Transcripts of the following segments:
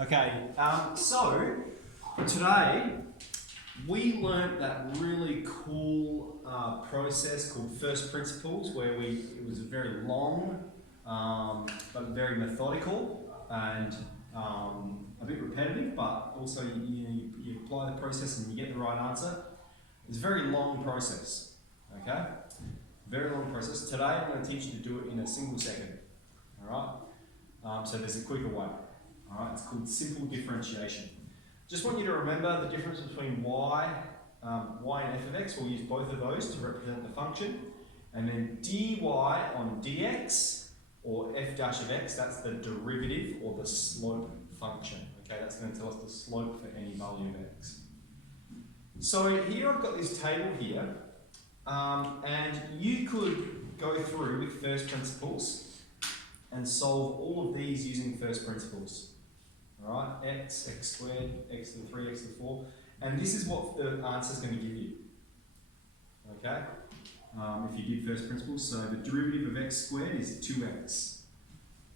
Okay, so today we learnt that really cool process called first principles, where it was very long, but very methodical and a bit repetitive, but also you apply the process and you get the right answer. It's a very long process, okay? Very long process. Today I'm going to teach you to do it in a single second, all right? So there's a quicker way. All right, it's called simple differentiation. Just want you to remember the difference between y and f of x. We'll use both of those to represent the function. And then dy on dx, or f dash of x, that's the derivative or the slope function. Okay, that's going to tell us the slope for any value of x. So here I've got this table here, and you could go through with first principles and solve all of these using first principles. All right, x squared, x to the 3, x to the 4, and this is what the answer is going to give you. Okay, if you did first principles, so the derivative of x squared is 2x.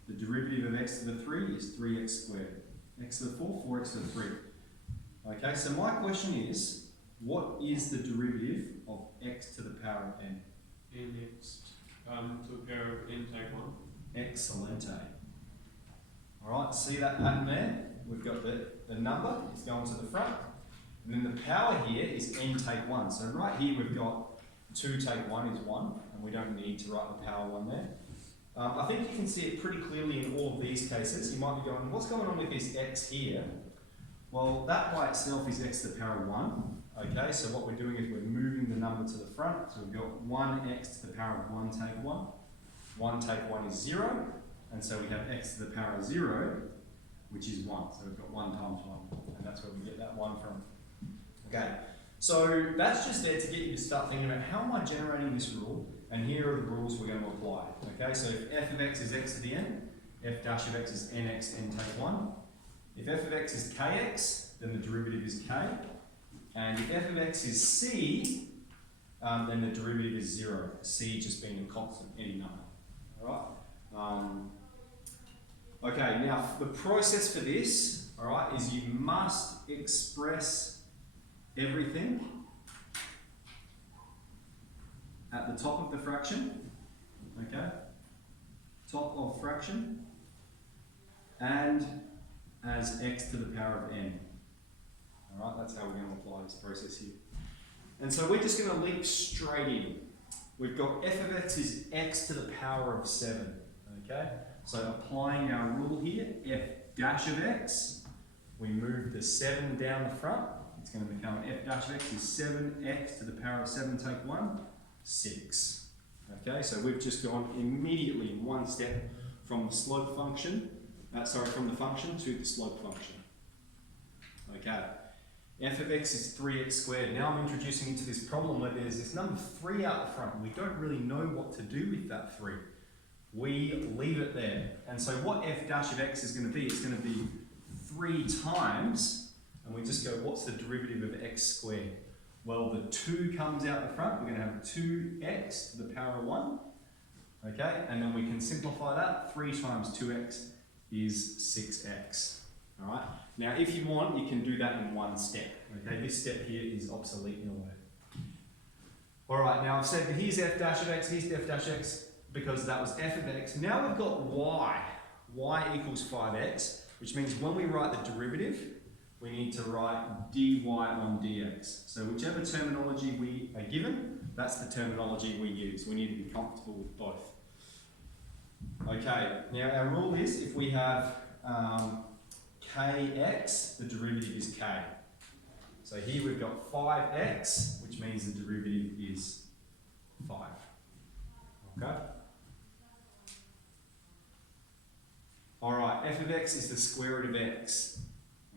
The derivative of x to the 3 is 3x squared. X to the 4, 4x to the 3. Okay, so my question is, what is the derivative of x to the power of n? Nx to the power of n take 1. Excellente. Alright, see that pattern there? We've got the number is going to the front, and then the power here is n take 1. So right here we've got 2 take 1 is 1, and we don't need to write the power 1 there. I think you can see it pretty clearly in all of these cases. You might be going, what's going on with this x here? Well, that by itself is x to the power 1. Okay, so what we're doing is we're moving the number to the front. So we've got 1x to the power of 1 take 1. 1 take 1 is 0. And so we have x to the power of 0, which is 1. So we've got 1 times 1. And that's where we get that 1 from. Okay, so that's just there to get you to start thinking about how am I generating this rule? And here are the rules we're going to apply. Okay, so if f of x is x to the n, f dash of x is nx n take 1. If f of x is kx, then the derivative is k. And if f of x is c, then the derivative is 0. C just being a constant, any number. All right. Okay, now the process for this, all right, is you must express everything at the top of the fraction, okay, top of fraction, and as x to the power of n. All right, that's how we're going to apply this process here. And so we're just going to leap straight in. We've got f of x is x to the power of 7, okay? So applying our rule here, f dash of x, we move the 7 down the front. It's going to become f dash of x is 7x to the power of 7 take 1, 6. Okay, so we've just gone immediately one step from the slope function, from the function to the slope function. Okay, f of x is 3x squared. Now I'm introducing into this problem where there's this number 3 out the front, and we don't really know what to do with that 3. We leave it there. And so what f dash of x is going to be, it's going to be 3 times, and we just go, what's the derivative of x squared? Well, the 2 comes out the front, we're going to have 2x to the power of 1, okay? And then we can simplify that. 3 times 2x is 6x, all right? Now, if you want, you can do that in one step, okay? This step here is obsolete in a way. All right, now I've said that here's f dash of x, here's f dash of x, because that was f of x. Now we've got y. Y equals 5x, which means when we write the derivative, we need to write dy on dx. So whichever terminology we are given, that's the terminology we use. We need to be comfortable with both. Okay, now our rule is if we have kx, the derivative is k. So here we've got 5x, which means the derivative is 5. Okay? Alright, f of x is the square root of x.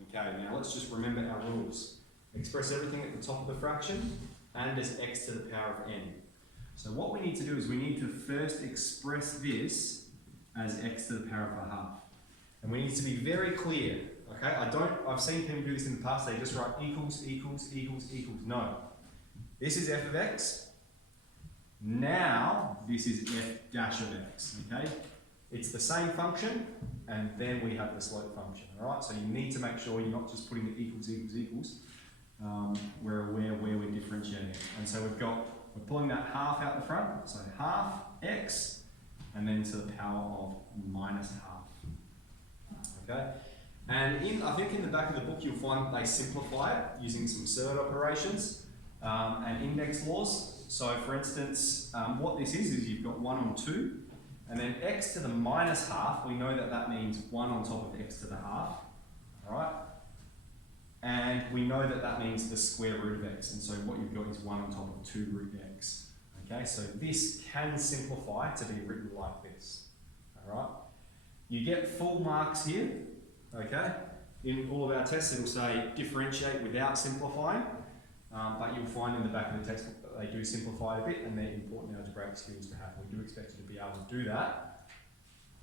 Okay, now let's just remember our rules. Express everything at the top of the fraction and as x to the power of n. So what we need to do is we need to first express this as x to the power of a half. And we need to be very clear, okay? I've seen people do this in the past, they just write equals, equals, equals, equals. No. This is f of x. Now, this is f dash of x, okay? It's the same function, and then we have the slope function, all right? So you need to make sure you're not just putting it equals. We're aware where we're differentiating it. And so we're pulling that half out the front, so half x, and then to the power of minus half, okay? And I think in the back of the book you'll find they simplify it using some surrogate operations and index laws. So for instance, what this is you've got 1 on 2, and then x to the minus half, we know that means 1 on top of x to the half, all right? And we know that means the square root of x, and so what you've got is 1 on top of 2 root x. Okay, so this can simplify to be written like this, all right? You get full marks here, okay? In all of our tests it'll say differentiate without simplifying, but you'll find in the back of the textbook that they do simplify a bit, and they're important algebraic skills to have. We do expect you to be able to do that,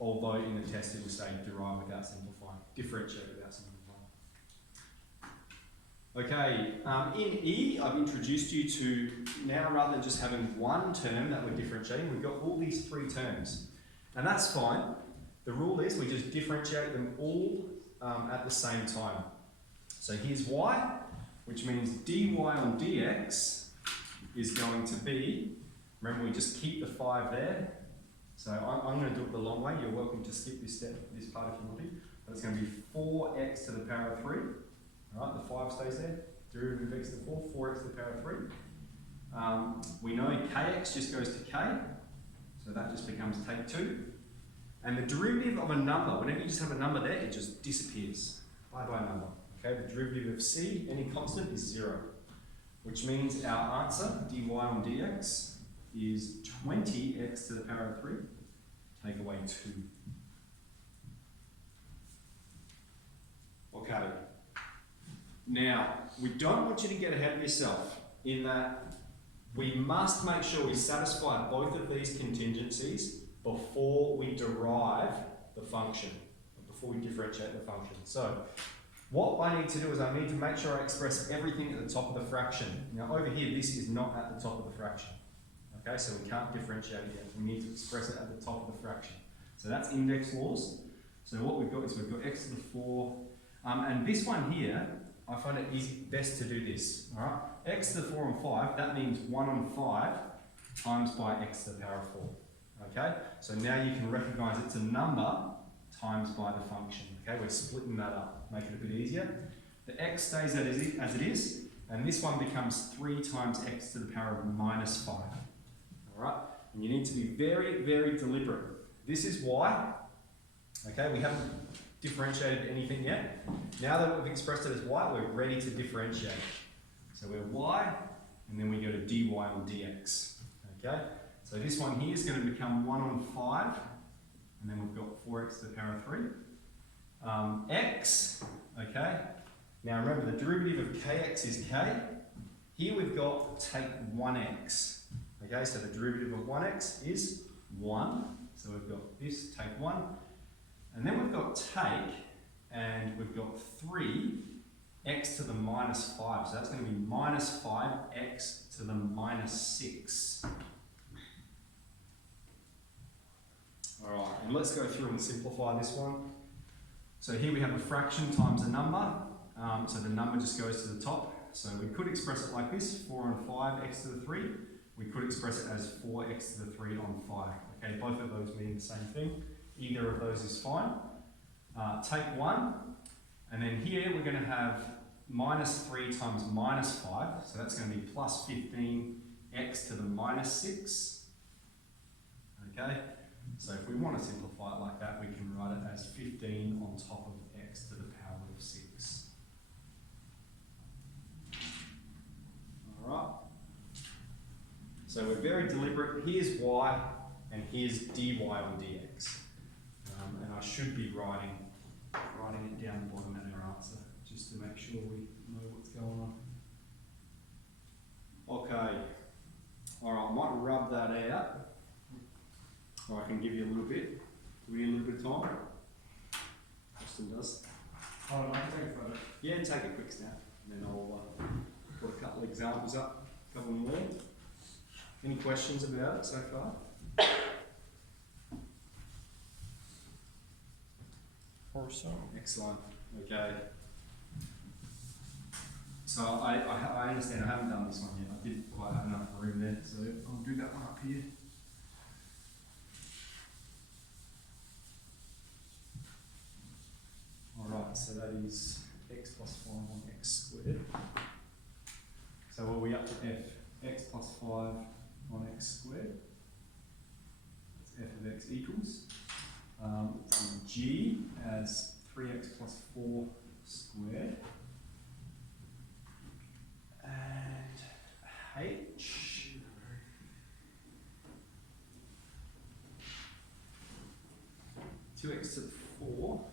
although in the test it will say derive without simplifying, differentiate without simplifying. Okay, in E, I've introduced you to, now rather than just having one term that we're differentiating, we've got all these 3 terms. And that's fine. The rule is we just differentiate them all at the same time. So here's y, which means dy on dx is going to be, remember we just keep the 5 there. So I'm going to do it the long way. You're welcome to skip this step, this part if you want to. But it's going to be 4x to the power of 3. All right, the 5 stays there. Derivative of x to the 4, 4x to the power of 3. We know kx just goes to k, so that just becomes take 2. And the derivative of a number, whenever you just have a number there, it just disappears. Bye-bye number. Okay, the derivative of c, any constant, is 0. Which means our answer, dy on dx, is 20x to the power of 3. Take away 2. Okay. Now, we don't want you to get ahead of yourself in that we must make sure we satisfy both of these contingencies before we derive the function, before we differentiate the function. So, what I need to do is I need to make sure I express everything at the top of the fraction. Now, over here, this is not at the top of the fraction. Okay, so we can't differentiate it yet. We need to express it at the top of the fraction. So that's index laws. So what we've got is we've got x to the 4, and this one here, I find it easy, best to do this, all right? X to the 4 on 5, that means 1 on 5 times by x to the power of 4, okay? So now you can recognize it's a number times by the function, okay? We're splitting that up, make it a bit easier. The x stays as it is, and this one becomes 3 times x to the power of minus 5, all right? And you need to be very, very deliberate. This is why, okay, we haven't differentiated anything yet. Now that we've expressed it as y, we're ready to differentiate. So we're y, and then we go to dy on dx. Okay? So this one here is going to become 1 on 5, and then we've got 4x to the power of 3. X, okay? Now remember the derivative of kx is k. Here we've got take 1x. Okay, so the derivative of 1x is 1. So we've got this, take 1. And then we've got take, and we've got 3 x to the minus 5. So that's going to be minus 5x to the minus 6. All right, and let's go through and simplify this one. So here we have a fraction times a number. So the number just goes to the top. So we could express it like this, 4 on 5 x to the 3. We could express it as 4x to the 3 on 5. Okay, both of those mean the same thing. Either of those is fine. Take 1, and then here we're going to have minus 3 times minus 5, so that's going to be plus 15x to the minus 6. Okay, so if we want to simplify it like that, we can write it as 15 on top of x to the power of 6. Alright, so we're very deliberate. Here's y, and here's dy on dx. And I should be writing it down the bottom in our answer, just to make sure we know what's going on. Okay, alright, I might rub that out, or I can give you a little bit. Do we need a little bit of time? Justin does. Oh, I can take a photo. Yeah, take a quick snap, and then I'll put a couple of examples up, a couple more. Any questions about it so far? or so. Excellent. Okay. So I understand. I haven't done this one yet. I didn't quite have enough room there, so I'll do that one up here. Alright, so that is x plus 5 on x squared. So what are we up to f? X plus 5 on x squared. That's f of x equals. G as 3x plus 4 squared. And h. Two x to the 4.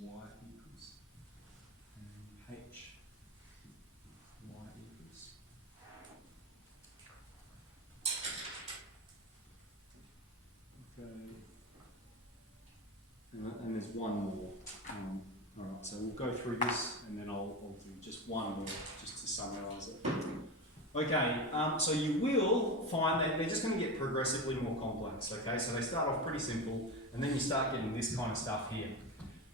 Y equals, and h, y equals. Okay. And there's one more. Alright, so we'll go through this and then I'll do just one more just to summarise it. Okay, so you will find that they're just going to get progressively more complex, okay? So they start off pretty simple and then you start getting this kind of stuff here.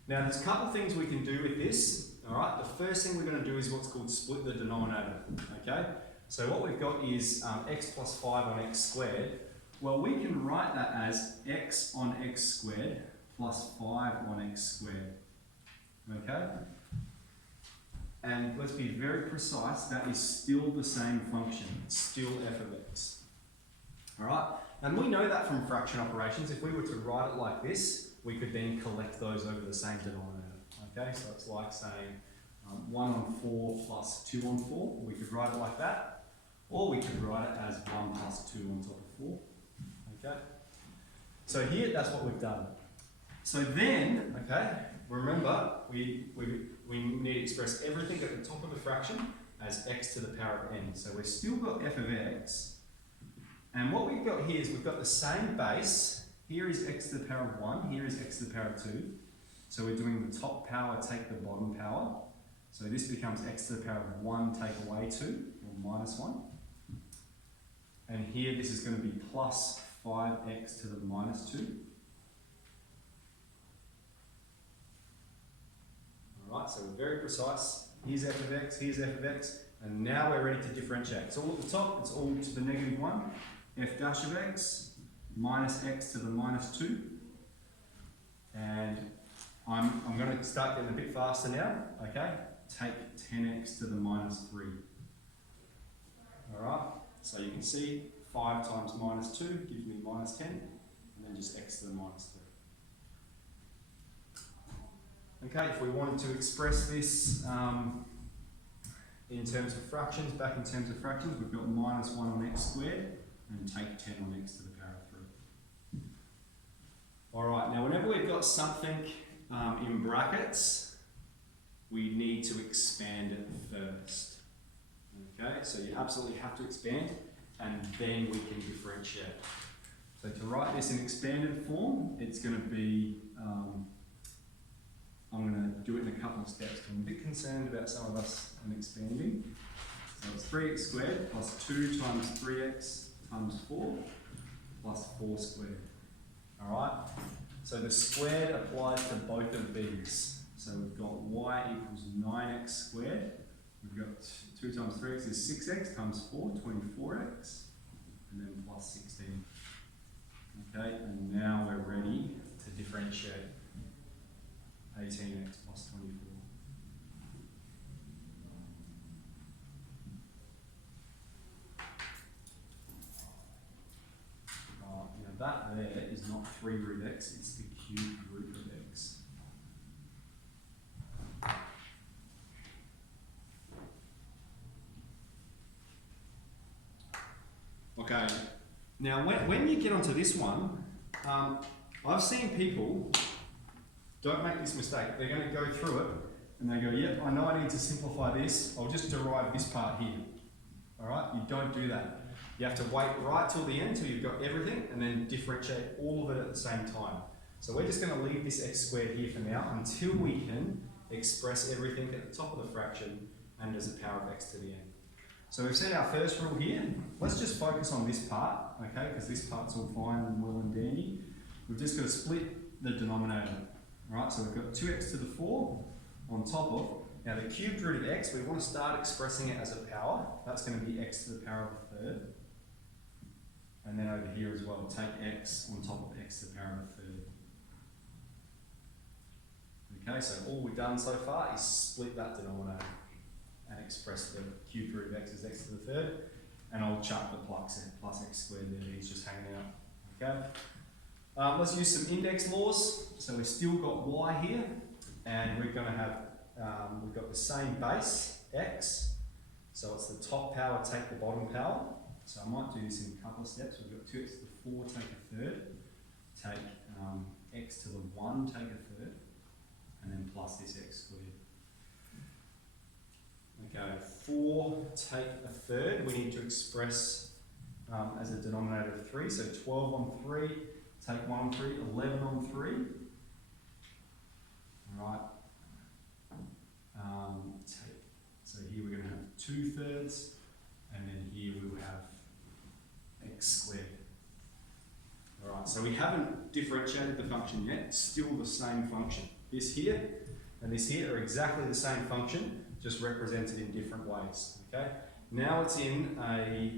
Now there's a couple of things we can do with this, alright? The first thing we're going to do is what's called split the denominator, okay? So what we've got is x plus 5 on x squared. Well, we can write that as x on x squared plus 5 on x squared, okay? And let's be very precise, that is still the same function, it's still f of x, alright? And we know that from fraction operations. If we were to write it like this, we could then collect those over the same denominator, okay? So it's like saying 1 on 4 plus 2 on 4. We could write it like that, or we could write it as 1 plus 2 on top of 4, okay? So here, that's what we've done. So then, okay, remember, we need to express everything at the top of the fraction as x to the power of n. So we've still got f of x, and what we've got here is we've got the same base. Here is x to the power of 1, here is x to the power of 2. So we're doing the top power take the bottom power. So this becomes x to the power of 1 take away 2, or minus 1. And here this is going to be plus 5x to the minus 2. Alright, so we're very precise. Here's f of x, and now we're ready to differentiate. So all at the top, it's all to the negative 1. F dash of x minus x to the minus 2. And I'm going to start getting a bit faster now, okay? Take 10x to the minus 3. Alright, so you can see 5 times minus 2 gives me minus 10, and then just x to the minus 3. Okay, if we wanted to express this in terms of fractions, back in terms of fractions, we've got minus 1 on x squared, and take 10 on x to the power of 3. Alright, now whenever we've got something in brackets, we need to expand it first. Okay, so you absolutely have to expand, and then we can differentiate. So to write this in expanded form, it's going to be, I'm going to do it in a couple of steps. I'm a bit concerned about some of us and expanding. So it's 3x squared plus 2 times 3x times 4 plus 4 squared. Alright? So the squared applies to both of these. So we've got y equals 9x squared. We've got 2 times 3x is 6x times 4, 24x. And then plus 16. Okay, and now we're ready to differentiate 18x plus 24. Now that there is not 3 root x, it's the cubed root of x. Okay, now when you get onto this one, I've seen people, don't make this mistake, they're going to go through it and they go, yep, I know I need to simplify this, I'll just derive this part here. Alright, you don't do that. You have to wait right till the end till you've got everything and then differentiate all of it at the same time. So we're just going to leave this x squared here for now until we can express everything at the top of the fraction and as a power of x to the n. So we've set our first rule here. Let's just focus on this part, okay, because this part's all fine and well and dandy. We've just got to split the denominator. Alright, so we've got 2x to the 4 on top of. Now the cubed root of x, we want to start expressing it as a power. That's going to be x to the power of a third. And then over here as well, take x on top of x to the power of a third. Okay, so all we've done so far is split that denominator and express the cubed root of x as x to the third. And I'll chuck the plus x squared there, he's just hanging out. Okay. Let's use some index laws. So we've still got y here, and we're going to have, we've got the same base, x. So it's the top power, take the bottom power. So I might do this in a couple of steps. We've got 2x to the 4, take a third. Take x to the 1, take a third. And then plus this x squared. Okay, 4 take a third. We need to express as a denominator of 3. So 12 on 3, take 1 on 3, 11 on 3. Alright. So here we're going to have 2 thirds, and then here we will have x squared. Alright, so we haven't differentiated the function yet, it's still the same function. This here and this here are exactly the same function, just represented in different ways. Okay. Now it's in a,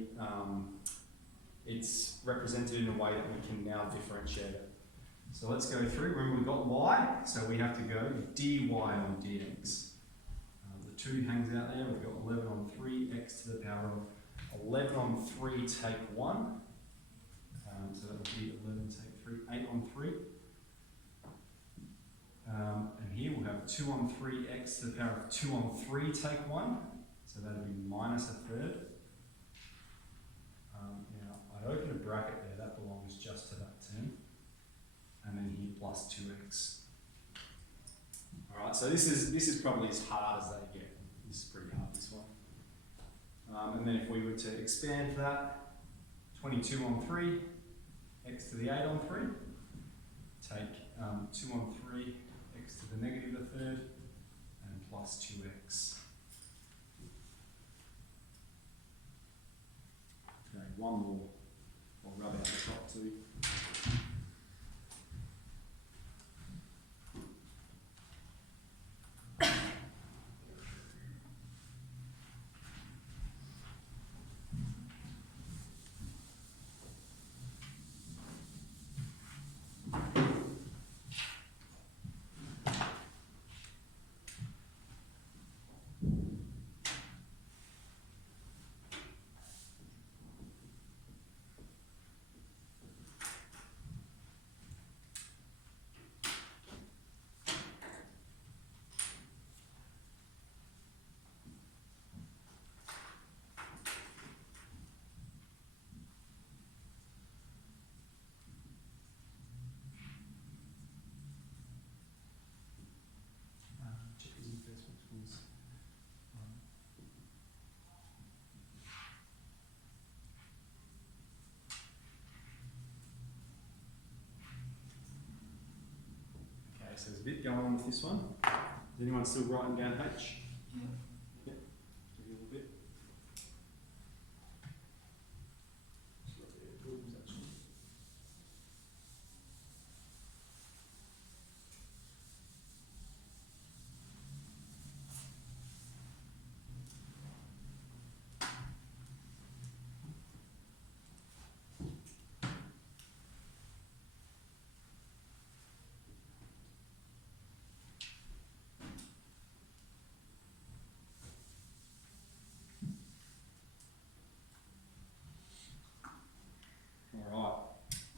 it's represented in a way that we can now differentiate it. So let's go through. Remember we've got y, so we have to go dy on dx. The 2 hangs out there. We've got 11 on 3, x to the power of 11 on 3 take 1. So that will be 11 take 3, 8 on 3. And here we'll have 2 on 3 x to the power of 2 on 3 take 1. So that'll be minus a third. Now, I'd open a bracket there, that belongs just to that term. And then here plus 2x. Alright, so this is probably as hard as they get. This is pretty hard, this one. And then if we were to expand that, 22 on 3, x to the 8 on 3, take 2 on 3, x to the negative a third, and plus 2x. Okay, one more. I'll rub out the top too. So there's a bit going on with this one. Is anyone still writing down H? Yeah. Yep. Give you a little bit.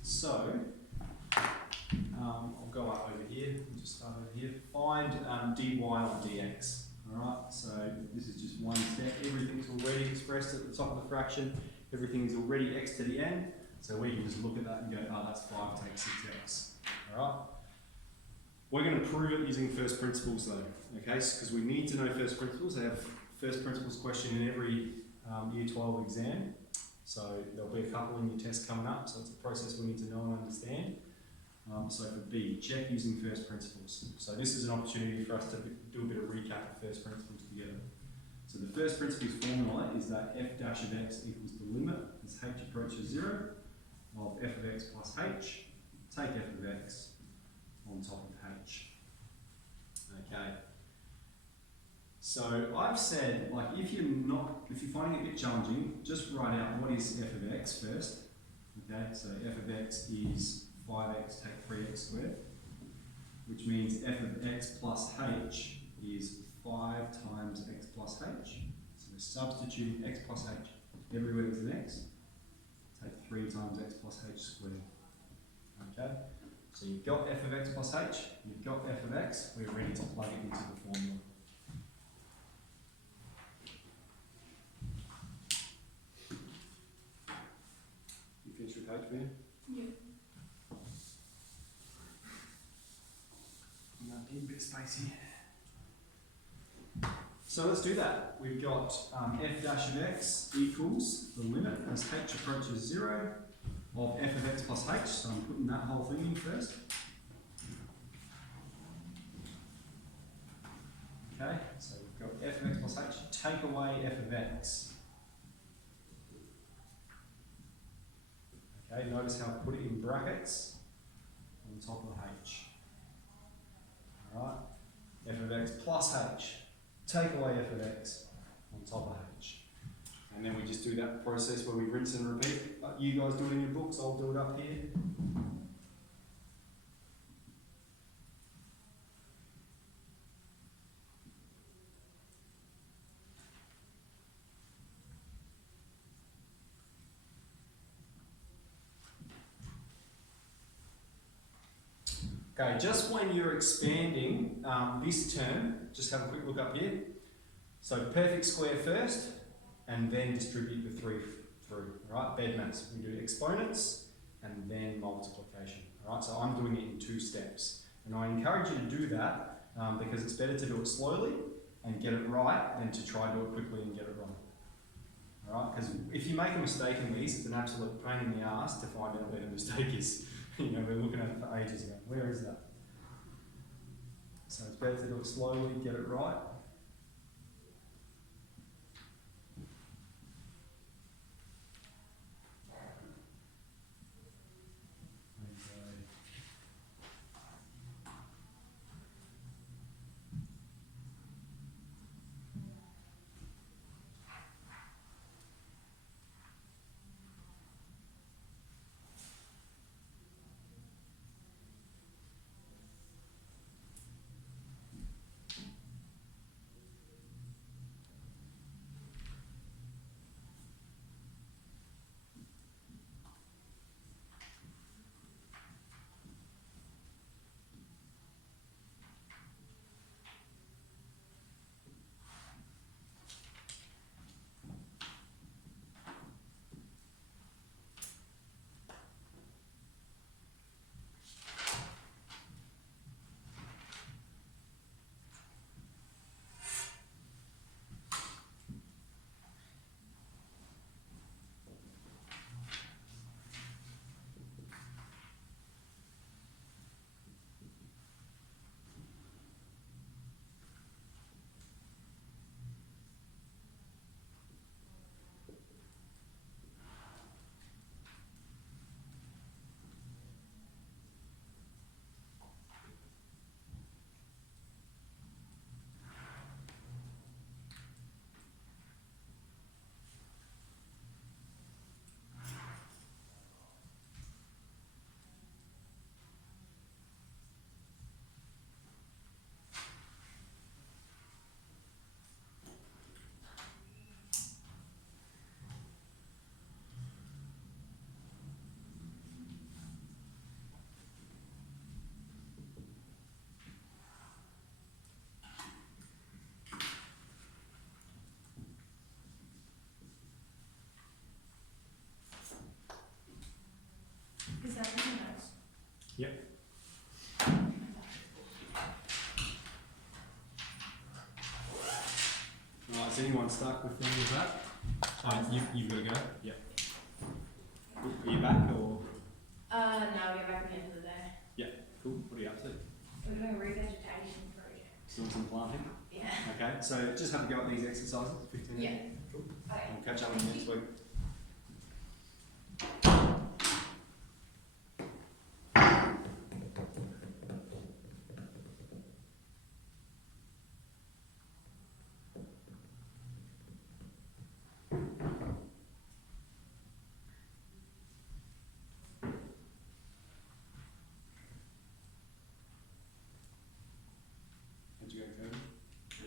So, I'll go up over here, we'll just start over here. Find dy on dx. Alright, so this is just one step. Everything's already expressed at the top of the fraction. Everything's already x to the n. So we can just look at that and go, oh, that's 5 take 6x. Alright. We're going to prove it using first principles though, okay? Because we need to know first principles. They have first principles question in every year 12 exam. So there'll be a couple in your test coming up, so it's a process we need to know and understand. So for B, check using first principles. So this is an opportunity for us to do a bit of recap of first principles together. So the first principles formula is that f dash of x equals the limit as h approaches 0 of f of x plus h. Take f of x on top of h. Okay. So I've said, like, if you're finding it a bit challenging, just write out what is f of x first. Okay, so f of x is 5x take 3x squared, which means f of x plus h is 5 times x plus h. So we're substituting x plus h everywhere there's an x. Take 3 times x plus h squared. Okay, so you've got f of x plus h, you've got f of x, we're ready to plug it into the formula. You finished with h, Ben? Yeah. Need a bit of space here. So let's do that. We've got f dash of x equals the limit as h approaches 0 of f of x plus h. So I'm putting that whole thing in first. Okay, so we've got f of x plus h. Take away f of x. Okay, notice how I put it in brackets on top of h. Alright, f of x plus h. Take away f of x on top of h. And then we just do that process where we rinse and repeat. You guys do it in your books, I'll do it up here. Okay, just when you're expanding this term, just have a quick look up here. So perfect square first, and then distribute the 3 through, right? Bed maths. We do exponents, and then multiplication, right? So I'm doing it in 2 steps. And I encourage you to do that, because it's better to do it slowly and get it right than to try and do it quickly and get it wrong. Alright, because if you make a mistake in these, it's an absolute pain in the ass to find out where the mistake is. You know, we're looking at it for ages ago. Where is that? So it's better to do it slowly, get it right. Is that anything else? Yep. Right, is anyone stuck with any of that? You've got to go? Yep. Are you back or? No, we're back at the end of the day. Yeah. Cool. What are you up to? We're doing a revegetation project. Doing some planting. Yeah. Okay, so just have a go at these exercises. 15 Yeah. minutes. Cool. Okay. We'll catch up with you next week. How'd you go, Kevin? Yeah.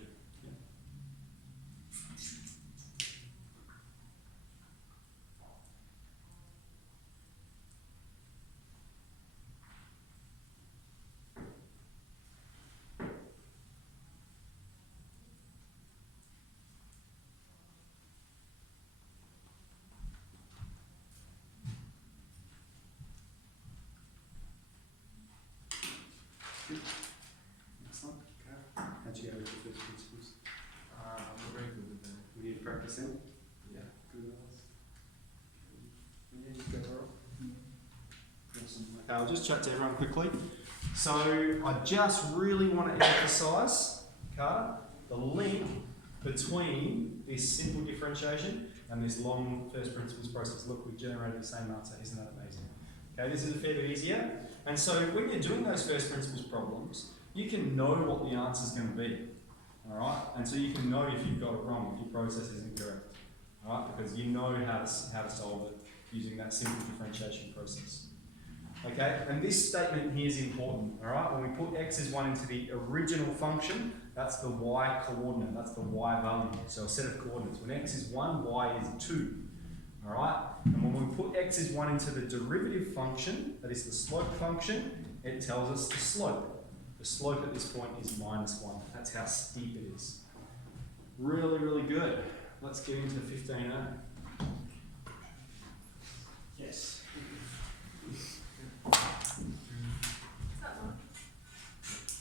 Good. Excellent. Okay. How'd you go with the first principles? I'm not very good with that. We need to practice them. Yeah. Good else. Yeah, you go, Laurel. Awesome. Okay, I'll just chat to everyone quickly. So I just really want to emphasise, Carter, the link between this simple differentiation and this long first principles process. Look, we generated the same answer. Isn't that amazing? Okay, this is a fair bit easier. And so when you're doing those first principles problems, you can know what the answer is going to be. All right, and so you can know if you've got it wrong, if your process is incorrect. All right, because you know how to solve it using that simple differentiation process. Okay, and this statement here is important. All right, when we put x is 1 into the original function, that's the y coordinate, that's the y value. So a set of coordinates. When x is 1, y is 2. All right, and when we put x is 1 into the derivative function, that is the slope function, it tells us the slope. The slope at this point is -1. That's how steep it is. Really, really good. Let's get into 15a.